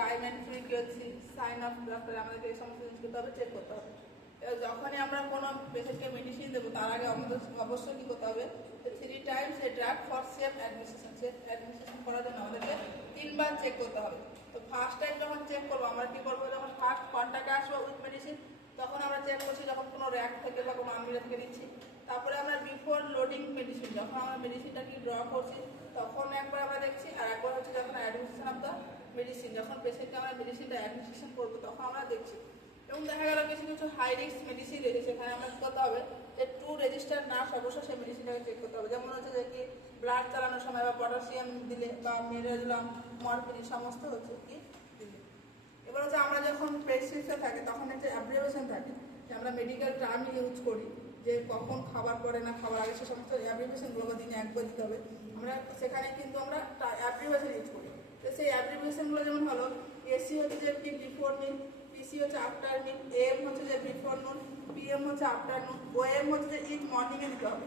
Time and frequency, sign of doctor, আমাদেরকে এই সমস্ত জিনিস করতে হবে, চেক করতে হবে। এবার যখনই আমরা কোনো পেশেন্টকে মেডিসিন দেবো তার আগে আমাদের অবশ্যই কী করতে হবে, 3 times a drug for safe administration, safe administration করার জন্য আমাদেরকে 3 বার চেক করতে হবে। তো ফার্স্ট টাইম যখন চেক করবো আমরা কী করবো, যখন ফার্স্ট কন্ট্যাক্টে আসবো উইথ মেডিসিন তখন আমরা চেক করছি যখন কোনো র্যাক থেকে বা কোনো আলমিরা থেকে নিচ্ছি। তারপরে আমরা বিফোর লোডিং মেডিসিন, যখন আমরা মেডিসিনটা কি ড্র করছি তখন একবার আমরা দেখছি, আর একবার হচ্ছে যখন অ্যাডমিনিস্ট্রেশন অফ দ্য মেডিসিন, যখন পেশেন্টকে আমরা মেডিসিনটা অ্যাডমিনিস্ট্রেশন করবো তখন আমরা দেখছি। এবং দেখা গেল কিছু কিছু হাই রিস্ক মেডিসিন রয়েছে, সেখানে আমরা কী করতে হবে যে টু রেজিস্টার্ড নার্স অবশ্যই সেই মেডিসিনটাকে চেক করতে হবে। যেমন হচ্ছে যে কি ব্লাড চালানোর সময় বা পটাশিয়াম দিলে বা মিনারেলাম মরফিন সমস্ত হচ্ছে কি দিলে। এবার হচ্ছে আমরা যখন প্রেসক্রিপশন থাকে তখন হচ্ছে অ্যাব্রিভিয়েশন থাকে, যে আমরা মেডিকেল টার্ম ইউজ করি যে কখন খাবার পরে না খাবার আগে, সে সমস্ত অ্যাব্রিভিয়েশনগুলো দিনে একবার দিতে হবে। আমরা সেখানে কিন্তু আমরা অ্যাব্রিভিয়েশন ইউজ করি। তো সেই অ্যাব্রিভিয়েশনগুলো যেমন হলো এসি হচ্ছে যে কি বিফোর মিল, পিসি হচ্ছে আফটার মিল, এএম হচ্ছে যে বিফোর নুন, পিএম হচ্ছে আফটার নুন, ওএম হচ্ছে যে ইচ মর্নিংয়ে দিতে হবে,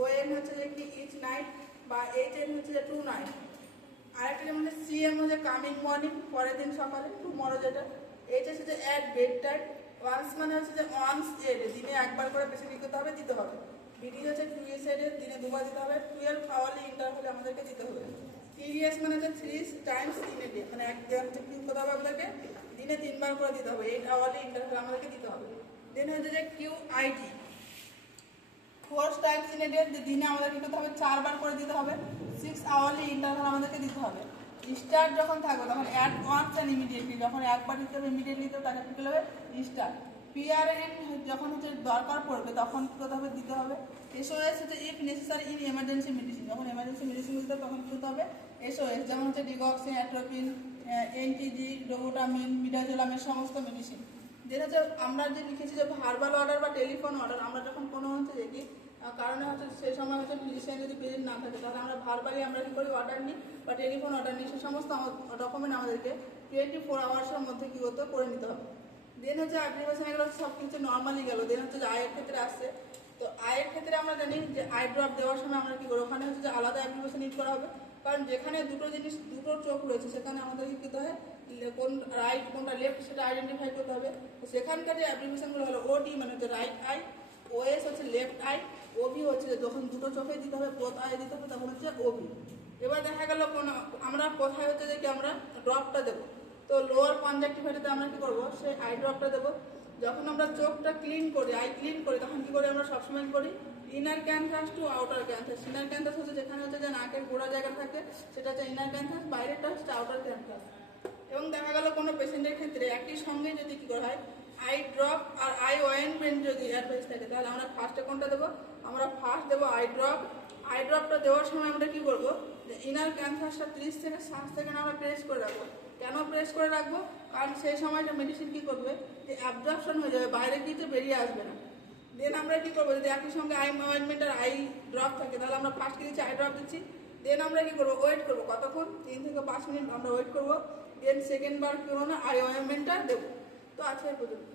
ওএন হচ্ছে যে কি ইচ নাইট বা এইচএন হচ্ছে যে টু নাইট। আরেকটা যেমন সিএম হচ্ছে কামিং মর্নিং, পরের দিন সকালে, টুমরো যেটা। এইচ হচ্ছে যে অ্যাট বেড টাইম, ওয়ান্স মানে হচ্ছে যে ওয়ান্স এডে, দিনে একবার করে বেশি দিতে হবে দিতে হবে। বিডি হচ্ছে কিউএস এডে, দিনে 2 বার দিতে হবে, 12 আওয়ারলি ইন্টারভ্যালে আমাদেরকে দিতে হবে। সিরিয়াস মানে হচ্ছে 3 টাইমস ইন এ ডে, মানে এক দেওয়ার চেকিং করতে হবে আমাদেরকে, দিনে 3 বার করে দিতে হবে, 8 আওয়ারলি ইন্টারভ্যাল আমাদেরকে দিতে হবে। দেন হচ্ছে যে কিউআইটি 4 টাইমস ইন এ ডে, দিনে আমাদেরকে করতে হবে 4 বার করে দিতে হবে, 6 আওয়ারলি ইন্টারভ্যাল আমাদেরকে দিতে হবে। স্টার্ট যখন থাকবে তখন অ্যাট ওয়ান্স অ্যান্ড ইমিডিয়েটলি, যখন একবার দিতে হবে ইমিডিয়েটলি তো তাকে কী হবে স্টার্ট। পিআরএন যখন হচ্ছে দরকার পড়বে তখন কী করতে হবে দিতে হবে। এসওএস হচ্ছে if necessary in emergency medicine, যখন এমার্জেন্সি মেডিসিন দিতে হবে তখন কী করতে হবে এসওএস, যেমন হচ্ছে ডিগক্সিন, অ্যাট্রোপিন, এনটিজি, ডোবোটামিন, মিডাজোলামের সমস্ত মেডিসিন। যেটা হচ্ছে আমরা যে লিখেছি যে ভার্বাল অর্ডার বা টেলিফোন অর্ডার, আমরা যখন কোনো হচ্ছে যে কি কারণে হচ্ছে সেই সময় হচ্ছে ফিজিশিয়ান যদি প্রেজেন্ট না থাকে তাহলে আমরা ভার্বালি আমরা কী করি অর্ডার নিই বা টেলিফোন অর্ডার নিই, সে সমস্ত ডকুমেন্ট আমাদেরকে 24 আওয়ার্সের মধ্যে কী করতে করে নিতে হবে। দেন হচ্ছে অ্যাপ্লিকেশন এগুলো সব কিছু নর্মালি গেল। দেন হচ্ছে যে আয়ের ক্ষেত্রে আসছে, তো আয়ের ক্ষেত্রে আমরা জানি যে আই ড্রপ দেওয়ার সময় আমরা কী করি, ওখানে হচ্ছে যে আলাদা অ্যাপ্লিকেশন ইউজ করা হবে, কারণ যেখানে দুটো জিনিস দুটো চোখ রয়েছে সেখানে আমাদেরকে কী করতে হয় কোন রাইট কোনটা লেফট সেটা আইডেন্টিফাই করতে হবে। তো সেখানকার যে অ্যাপ্লিকেশনগুলো হলো ওডি মানে হচ্ছে রাইট আই, ওএস হচ্ছে লেফট আই, ওবি হচ্ছে যখন দুটো চোখে দিতে হবে বোথ আই দিতে হবে তখন হচ্ছে ওবি। এবার দেখা গেল কোন আমরা কোথায় হচ্ছে যে কি আমরা ড্রপটা দেবো, তো লোয়ার কনজাক্টিভাইটিতে আমরা কী করবো সেই আই ড্রপটা দেবো। যখন আমরা চোখটা ক্লিন করি আই ক্লিন করি তখন কী করি আমরা সবসময় করি inner canvas to outer canvas. Inner canvas হচ্ছে যেখানে হচ্ছে যে নাকের গোড়া জায়গা থাকে সেটা হচ্ছে ইনার ক্যানভাস, বাইরেটা হচ্ছে আউটার ক্যানভাস। এবং দেখা গেল কোনো পেশেন্টের ক্ষেত্রে একই সঙ্গে যদি কী করা হয় আই ড্রপ আর আই অয়েনমেন্ট যদি অ্যাডভাইস থাকে তাহলে আমরা ফার্স্টে কোনটা দেবো, আমরা ফার্স্ট দেবো আই ড্রপ। আই ড্রপটা দেওয়ার সময় আমরা কী করবো যে ইনার ক্যানভাসটা 30 থেকে 60 সেকেন্ড আমরা প্রেস করে রাখবো। কেন প্রেস করে রাখবো, কারণ সেই সময়টা মেডিসিন কী করবে যে অ্যাবজর্পশন হয়ে যাবে, বাইরে কিছু বেরিয়ে আসবে না। দেন আমরা কী করবো যদি একই সঙ্গে আই অয়েনমেন্ট আর আই ড্রপ থাকে তাহলে আমরা ফার্স্ট কী দিচ্ছি আই ড্রপ দিচ্ছি। দেন আমরা কী করবো ওয়েট করবো কতক্ষণ 3 থেকে 5 মিনিট আমরা ওয়েট করবো। দেন সেকেন্ড বার কী করবো না আই অয়েনমেন্টটা দেবো। তো আছে এই পর্যন্ত।